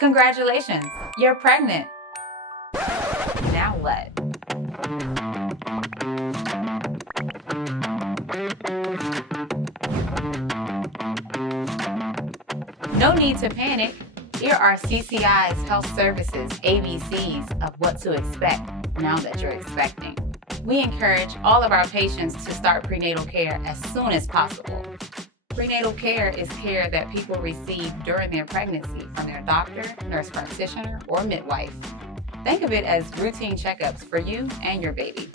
Congratulations, you're pregnant. Now what? No need to panic. Here are CCI's Health Services ABCs of what to expect now that you're expecting. We encourage all of our patients to start prenatal care as soon as possible. Prenatal care is care that people receive during their pregnancy from their doctor, nurse practitioner, or midwife. Think of it as routine checkups for you and your baby.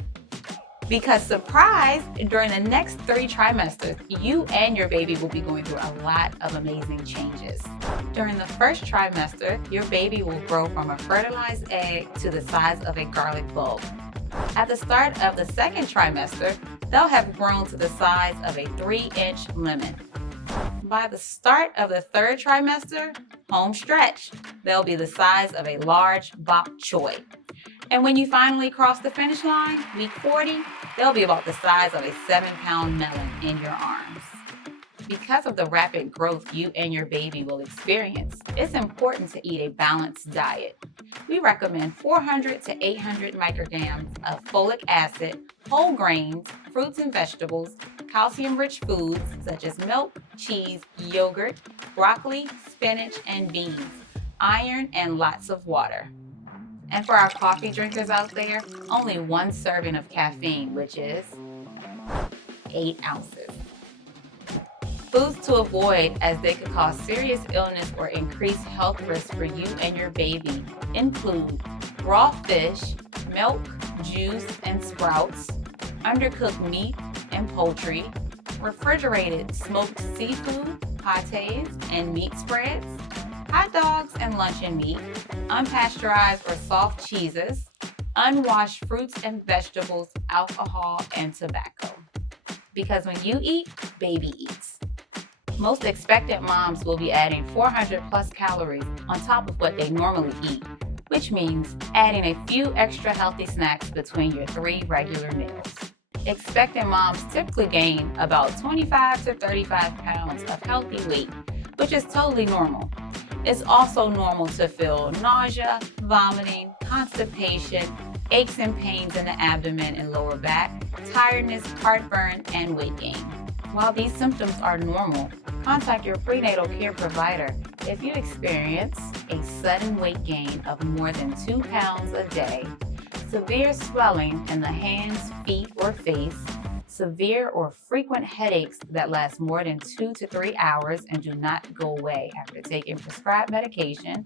Because surprise, during the next 3 trimesters, you and your baby will be going through a lot of amazing changes. During the first trimester, your baby will grow from a fertilized egg to the size of a garlic bulb. At the start of the second trimester, they'll have grown to the size of a 3-inch lemon. By the start of the third trimester, home stretch, they'll be the size of a large bok choy. And when you finally cross the finish line, week 40, they'll be about the size of a 7-pound melon in your arms. Because of the rapid growth you and your baby will experience, it's important to eat a balanced diet. We recommend 400 to 800 micrograms of folic acid, whole grains, fruits and vegetables, calcium-rich foods such as milk, cheese, yogurt, broccoli, spinach, and beans, iron, and lots of water. And for our coffee drinkers out there, only 1 serving of caffeine, which is 8 ounces. Foods to avoid, as they could cause serious illness or increase health risks for you and your baby, include raw fish, milk, juice, and sprouts, undercooked meat and poultry, refrigerated smoked seafood, pâtés, and meat spreads, hot dogs and luncheon meat, unpasteurized or soft cheeses, unwashed fruits and vegetables, alcohol, and tobacco. Because when you eat, baby eats. Most expectant moms will be adding 400 plus calories on top of what they normally eat, which means adding a few extra healthy snacks between your 3 regular meals. Expectant moms typically gain about 25 to 35 pounds of healthy weight, which is totally normal. It's also normal to feel nausea, vomiting, constipation, aches and pains in the abdomen and lower back, tiredness, heartburn, and weight gain. While these symptoms are normal, contact your prenatal care provider if you experience a sudden weight gain of more than 2 pounds a day, severe swelling in the hands, feet, or face, severe or frequent headaches that last more than 2 to 3 hours and do not go away after taking prescribed medication,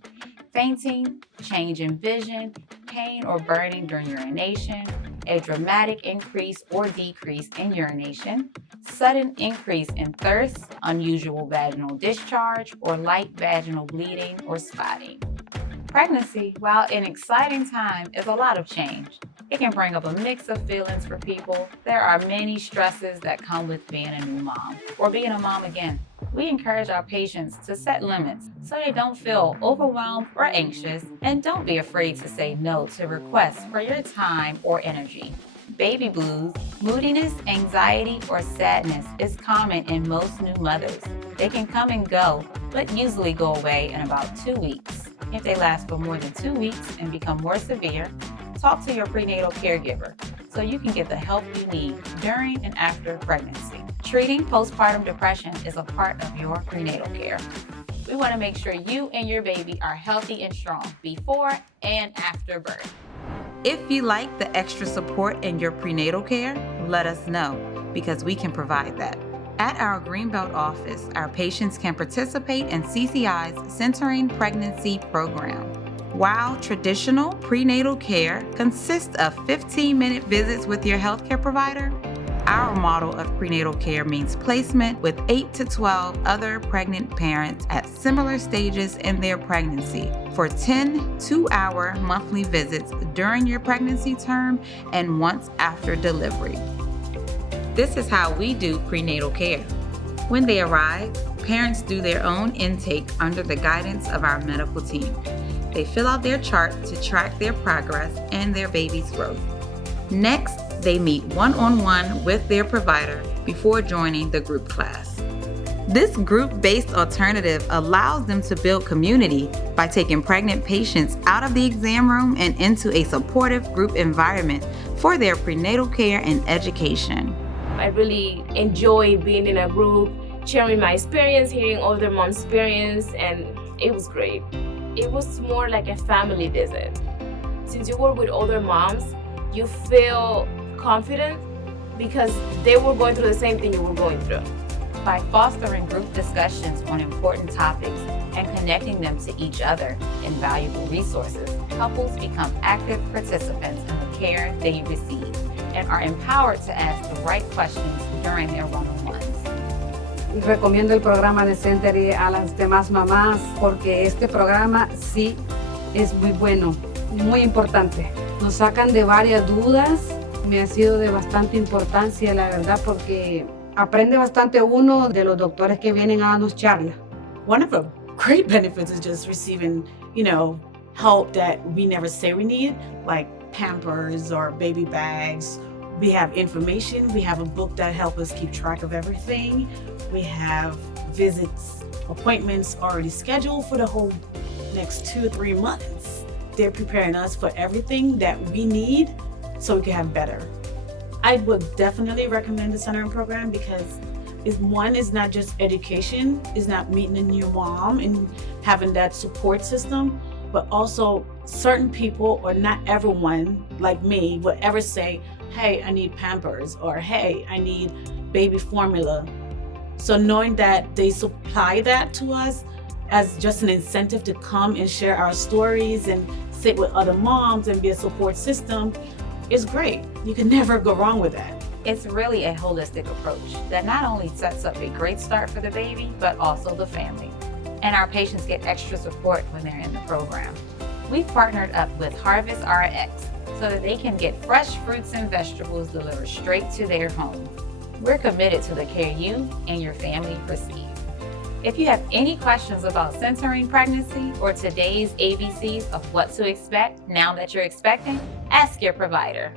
fainting, change in vision, pain or burning during urination, a dramatic increase or decrease in urination, sudden increase in thirst, unusual vaginal discharge, or light vaginal bleeding or spotting. Pregnancy, while an exciting time, is a lot of change. It can bring up a mix of feelings for people. There are many stresses that come with being a new mom or being a mom again. We encourage our patients to set limits so they don't feel overwhelmed or anxious, and don't be afraid to say no to requests for your time or energy. Baby blues, moodiness, anxiety, or sadness is common in most new mothers. They can come and go, but usually go away in about 2 weeks. If they last for more than 2 weeks and become more severe, talk to your prenatal caregiver so you can get the help you need during and after pregnancy. Treating postpartum depression is a part of your prenatal care. We want to make sure you and your baby are healthy and strong before and after birth. If you like the extra support in your prenatal care, let us know, because we can provide that. At our Greenbelt office, our patients can participate in CCI's Centering Pregnancy program. While traditional prenatal care consists of 15-minute visits with your healthcare provider, our model of prenatal care means placement with 8 to 12 other pregnant parents at similar stages in their pregnancy for 10 2-hour monthly visits during your pregnancy term and once after delivery. This is how we do prenatal care. When they arrive, parents do their own intake under the guidance of our medical team. They fill out their chart to track their progress and their baby's growth. Next, they meet one-on-one with their provider before joining the group class. This group-based alternative allows them to build community by taking pregnant patients out of the exam room and into a supportive group environment for their prenatal care and education. I really enjoy being in a group, sharing my experience, hearing other moms' experience, and it was great. It was more like a family visit. Since you work with other moms, you feel confident because they were going through the same thing you were going through. By fostering group discussions on important topics and connecting them to each other and valuable resources, couples become active participants in the care they receive and are empowered to ask the right questions during their one-on-ones. Recomiendo el programa de Centery a las demás mamás porque este programa sí es muy bueno, muy importante. Nos sacan de varias dudas, me ha sido de bastante importancia la verdad porque aprende bastante uno de los doctores que vienen a darnos charla. One of the great benefits is just receiving, help that we never say we need, like Pampers or baby bags. We have information. We have a book that helps us keep track of everything. We have visits, appointments already scheduled for the whole next 2 or 3 months. They're preparing us for everything that we need so we can have better. I would definitely recommend the Centering program because one is not just education, it's not meeting a new mom and having that support system, but also certain people or not everyone like me would ever say, hey, I need Pampers or hey, I need baby formula. So knowing that they supply that to us as just an incentive to come and share our stories and sit with other moms and be a support system is great. You can never go wrong with that. It's really a holistic approach that not only sets up a great start for the baby, but also the family. And our patients get extra support when they're in the program. We've partnered up with Harvest RX so that they can get fresh fruits and vegetables delivered straight to their home. We're committed to the care you and your family receive. If you have any questions about centering pregnancy or today's ABCs of what to expect now that you're expecting, ask your provider.